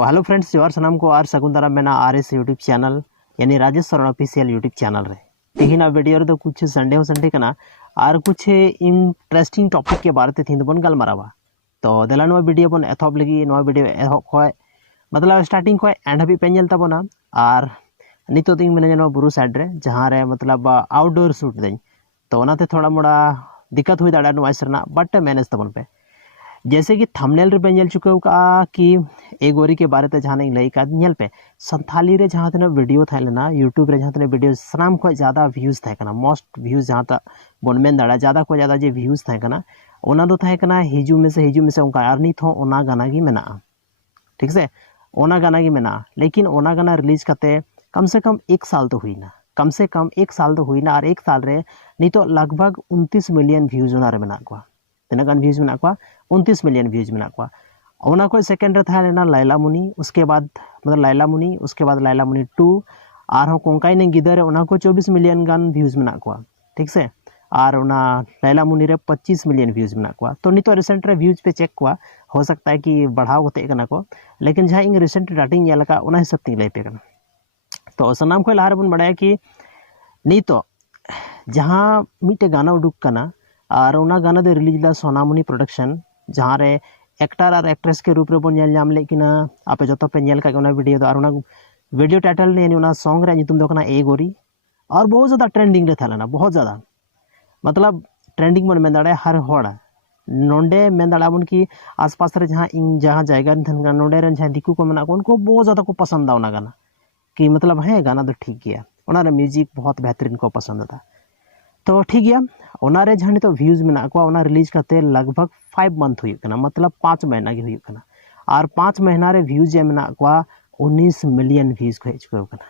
तो hello friends, जोहार सामान को आर सगुन दाराम मेना आरएस यूट्यूब चैनल यानी Rajesh Soren official YouTube channel रे तेहिना वीडियो रे कुछ संडे कना और कुछ इंटरेस्टिंग टॉपिक के बारे में बन गलमारावा। तो देला नवा वीडियो बन एथॉप लगी नवा वीडियो एथॉप खय मतलब स्टार्टिंग खय एंड हाबी पे नेल ताबोना। और नितो दिन मेना नवा बुरु साइड रे जहां रे मतलब आउटडोर शूट दें तो ओनाते थोड़ा मोड़ा दिक्कत हुई दाड़ा नॉइस रना बट मैनेज तबन पे जैसे कि थंबनेल रे पे नेल चुके का कि ए गोरी के बारे में जहां लई का नेल पे संथाली रे जहां तना वीडियो था लेना यूट्यूब रे जहां तना वीडियो सनाम को ज्यादा व्यूज था कना मोस्ट व्यूज जहां ता बन मेन दाड़ा ज्यादा को ज्यादा जे व्यूज था कना ओना दो था कना हिजू में से उनका आरनी थो ओना गाना गी मेना ठीक से ओना गाना गी मेना। लेकिन ओना गाना रिलीज करते कम से कम एक साल तो हुई ना, कम से कम एक साल तो हुई ना। और एक साल रे नितो लगभग 29 मिलियन व्यूज ओना रे मेना को तना गान व्यूज मेना को 29 मिलियन व्यूज मेना को ओना को सेकंड रे था लेना लैला मुनी, उसके बाद मतलब लैला मुनी, उसके बाद लैला मुनी 2 और हो कोंकाई ने गिदर ओना को 24 मिलियन गान व्यूज मेना को ठीक से। और ओना लैला मुनी रे 25 मिलियन व्यूज मेना को। तो नितो रिसेंट रे व्यूज पे चेक को हो सकता है कि बढ़ाव होते कना को, लेकिन जहां इन रिसेंट डाटिंग नेल का ओना हिसाब ती लay पे कना। तो सनाम को लहार बन बड़ा कि नितो जहां मिटे गाना उडुक कना और ओना गाना दे रिलीज दा सोनामुनी प्रोडक्शन जहां रे एक्टर और एक्ट्रेस के रूप रे बन नेल नाम लेकिना आपे जतो पे नेल का ओना वीडियो और ओना वीडियो टाइटल ने ओना सॉन्ग रे नितुम दो कना ए गोरी और बहुत ज्यादा ट्रेंडिंग रे थालेना, बहुत ज्यादा मतलब ट्रेंडिंग मन में दाड़े हर होड़ा नोंडे में दाड़ा बन की आसपास रे जहां जायगा थन नोंडे रे जहां दिकू को मना को उनको बहुत ज्यादा को पसंद आ गाना कि मतलब है गाना तो ठीक गया ओना रे म्यूजिक बहुत बेहतरीन को पसंद था। तो ठीक गया ओना रे जहां तो व्यूज में को ओना रिलीज करते लगभग 5 मंथ हुई कना मतलब 5 महीना के हुई कना और 5 महीना रे व्यूज जे में को 19 मिलियन व्यूज को चुके कना।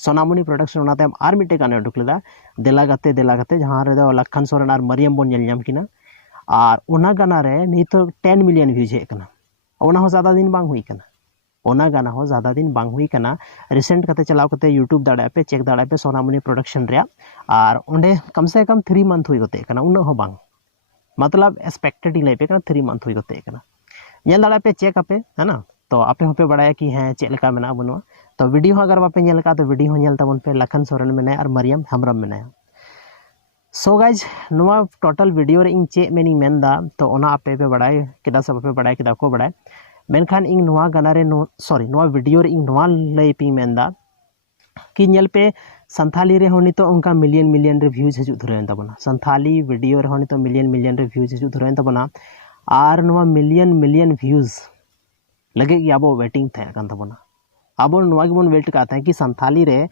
सोनामुनी प्रोडक्शन ओनाते आर मिटे गाने उडुक लेदा देला गते जहां रे दो लखन सोरेन और मरियम बन नेल नाम किना और ओना गाना रे नितो 10 मिलियन व्यूज हे कना। ओना हो ज्यादा दिन बांग हुई कना, ओना गाना हो ज्यादा दिन बांग हुई कना। रिसेंट कते चलाव कते यूट्यूब दाड़ा पे चेक दाड़ा पे सोनामुनी प्रोडक्शन रे और ओंडे कम से कम 3 मंथ हुई गते कना उन हो बांग मतलब एक्सपेक्टेड लay पे कना 3 मंथ हुई गते कना नेल दाड़ा पे चेक आपे है ना। तो आपे होपे बड़ा कि है चेक लेका मेना बनुआ। तो वीडियो अगर बापे नेल का तो वीडियो नेल तबन पे लखन सोरेन मेना और मरियम हेम्ब्रम मेना। सो गाइज नवा टोटल वीडियो रे इन चे मेनी मेनदा तो ओना आपे पे बड़ा केदा सब पे बड़ा केदा को बड़ा मेनखान इन नवा गाना रे सॉरी नवा वीडियो रे इन नवा लय पी मेनदा कि नेल पे संथाली रे होनी तो उनका मिलियन रे व्यूज हजू धुरेन तबना संथाली वीडियो रे होनी तो मिलियन रे व्यूज हजू धुरेन तबना और नवा मिलियन व्यूज लगे कि अब वेटिंग थे कान तबना अब नवा गे बन वेट काते हैं कि संथाली रे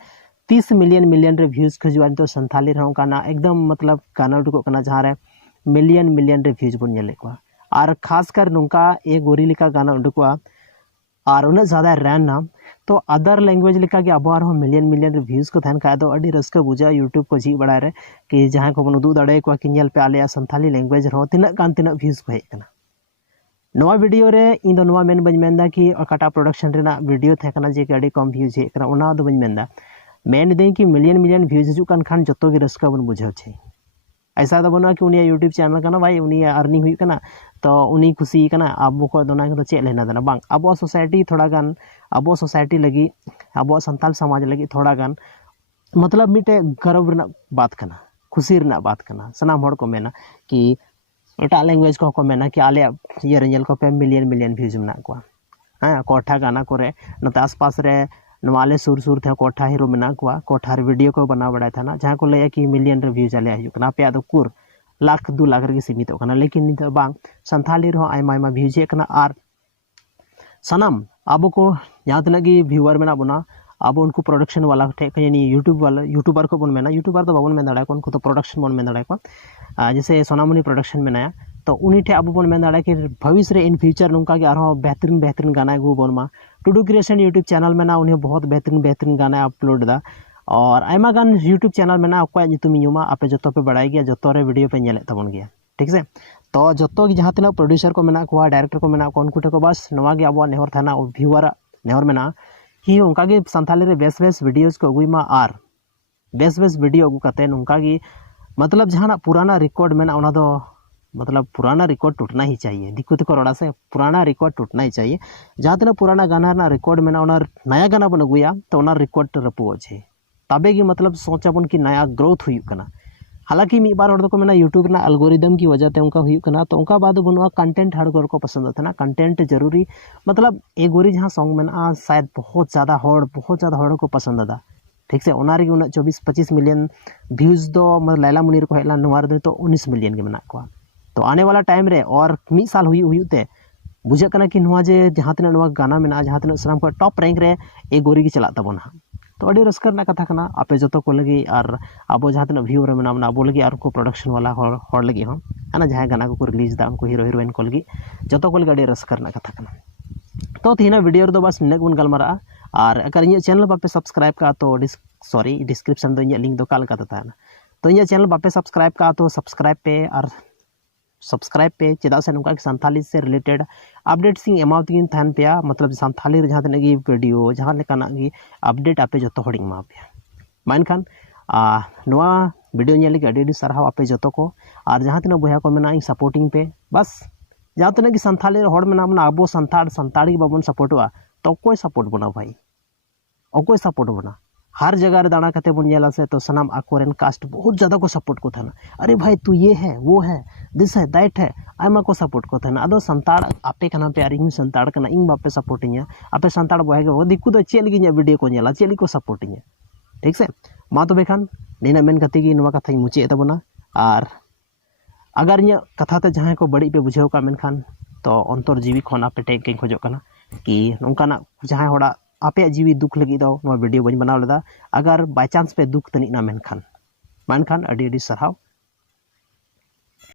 30 मिलियन रे व्यूज खजुआन तो संथाली रे काना एकदम मतलब गाना उडुको कना जहां रे मिलियन रे व्यूज बन नेले को और खासकर नुका ए गोरी लिका गाना उडुको और उन्हें ज़्यादा रैन ना तो अदर लैंग्वेज लिखा कि अब और मिलियन रे व्यूज को थान का तो अड़ी रस्का बुझा यूट्यूब को जी बड़ा रे कि जहां को बन उदू दड़े को कि नेल पे आले संथाली लैंग्वेज रो तिना व्यूज को हेक ना। नवा वीडियो रे इन दो नवा मेन बन मेंदा कि अकाटा प्रोडक्शन रेना वीडियो थे कना जे कि अड़ी कम व्यूज हेक ना ओना दो बन मेंदा मेन दें कि मिलियन व्यूज हजू कान खान जतो गे रस्का बन बुझाव छे। ऐसा तो बना कि उनिया यूट्यूब चैनल कना भाई उनिया अर्निंग हुई कना तो उनी खुशी कना अब को दोना के चे लेना देना बांग अब सोसाइटी थोड़ा गान अब सोसाइटी लगी अब संताल समाज लगी थोड़ा गान मतलब मिटे गर्व रना बात कना खुशी रना बात कना। सनाम हड़ को मेना कि एटा लैंग्वेज को मेना कि आले ये रेंजल को पे मिलियन व्यूज में को हां कोठा गाना करे नते आसपास रे नवाले सुर थे कोठा हीरो मेना को कोठा रे वीडियो को बना बड़ा था ना जहां को लय कि मिलियन रे व्यूज आले हयु कना पे तो कुर लाख 2 लाख रे सीमित कना। लेकिन नित बांग संथाली रो आयमा व्यूज हे कना और सनम अब को जहां तना की व्यूअर मेना बना अब उनको प्रोडक्शन वाला ठे यानी यूट्यूबर को बन मेना यूट्यूबर तो बाबन में दाड़ा को उनको तो प्रोडक्शन बन में दाड़ा को जैसे सोनामुनी प्रोडक्शन मेना तो उनी ठे अब बन में दाड़ा कि भविष्य रे इन फ्यूचर नुका के आरो बेहतरीन गाना गु बन मा टुडू क्रिएशन यूट्यूब चैनल मेना उन्हें बहुत बेहतरीन गाना अपलोड दा और आयमा गान यूट्यूब चैनल मेना अकोय नितुम यूमा आपे जतो पे बड़ाई गया जतो रे वीडियो पे नेले तबन गया ठीक से। तो जतो की जहां तना प्रोड्यूसर को मेना को डायरेक्टर को मेना को उनको ठे को बस नवा गे अब नेहर थाना व्यूअर नेहर मेना कि उनका गे संथाली रे बेस वीडियोस को अगुई मा और बेस वीडियो अगु कते उनका गे मतलब जहां पुराना रिकॉर्ड मेना ओना दो मतलब पुराना रिकॉर्ड टूटना ही चाहिए। दिक्कत को रोड़ा से पुराना रिकॉर्ड टूटना ही चाहिए। जहाँ तीन पुराना गाना ना रिकॉर्ड में ना नया गाना बन अगुया तो रिकॉर्ड रपुओ छे तबे की मतलब सोचाबन कि नया ग्रोथ हुई करना। हालांकि मिड बार को मेना यूट्यूब ना एल्गोरिदम की वजह से उनका हुई करना तो उनका बाद बनुआ कंटेंट हर को पसंद था ना कंटेंट जरूरी मतलब ए गोरी जहाँ सॉन्ग में शायद बहुत ज़्यादा हड़ को पसंद अदा ठीक से उना उन 24-25 मिलियन व्यूज दो मतलब लैला मुनीर को हेला नुआर दे तो 19 मिलियन के मेना को तो आने वाला टाइम रे और मिड साल हुई बुझे कना कि नुआ जे जहाँ तीना गाना में जहाँ तीना सामान को टॉप रैंक रे ए गोरी की चला तबना तो अड़ी रस्कर ना कथा कना आपे जतो को लगी और अब जहाँ तीना व्यू रे मेना अब लगी और को प्रोडक्शन वाला हर लगी हम है ना जहाँ गाना को रिलीज दा उनको हीरो हीरोइन को लगी जतो को लगी अड़ी रस्कर ना कथा कना। तो तीना वीडियो रे बस निक बन गलमारा और अगर इन चैनल बापे सब्सक्राइब का तो डिस्क्रिप्शन इन लिंक दो काल का तो इन चैनल बापे सब्सक्राइब का तो सब्सक्राइब पे और सब्सक्राइब पे चेदा से नुका संथाली से रिलेटेड अपडेट सिंह एमाव तीन थान पे मतलब संथाली जहाँ तीन की वीडियो जहाँ लेकाना की अपडेट आपे जो तो हड़िंग एमाव पे मानखान वीडियो नेल लगी अड़ी सारहाव आपे जो को और जहाँ तीन बया को मेना सपोर्टिंग पे बस जहाँ तीन की संथाली हड़ मेना अब संताड़ी बाबन सपोर्टवा तो अकोय सपोर्ट बना भाई अकोय सपोर्ट बना हर जगह दाड़ा करते बन से तो सनाम आकोरेन कास्ट बहुत ज़्यादा को सपोर्ट को था अरे भाई तू ये है वो है दिस है दैट है आयमा को सपोर्ट को था अदो संताड़ आपे कना पे और इन संताड़ कना इन बापे सपोर्टिंग आपे संताड़ बहे दिक्कु दो चेल गी वीडियो को नेला चेल को सपोर्टिंग ठीक से मा तो बेखान नीना मेन कते की नवा कथा मुचे तबना और अगर इन कथा ते जहाँ को बड़ी पे बुझेव का मेनखान तो अंतर जीवी खन आपे टेक के खोजो कना कि नोंकाना जहाँ होड़ा आपे जीवी दुख लगी दो वीडियो बन बनाव लेदा अगर बाय चांस पे दुख तनिक ना मेनखान अड़ी अड़ी सरहाव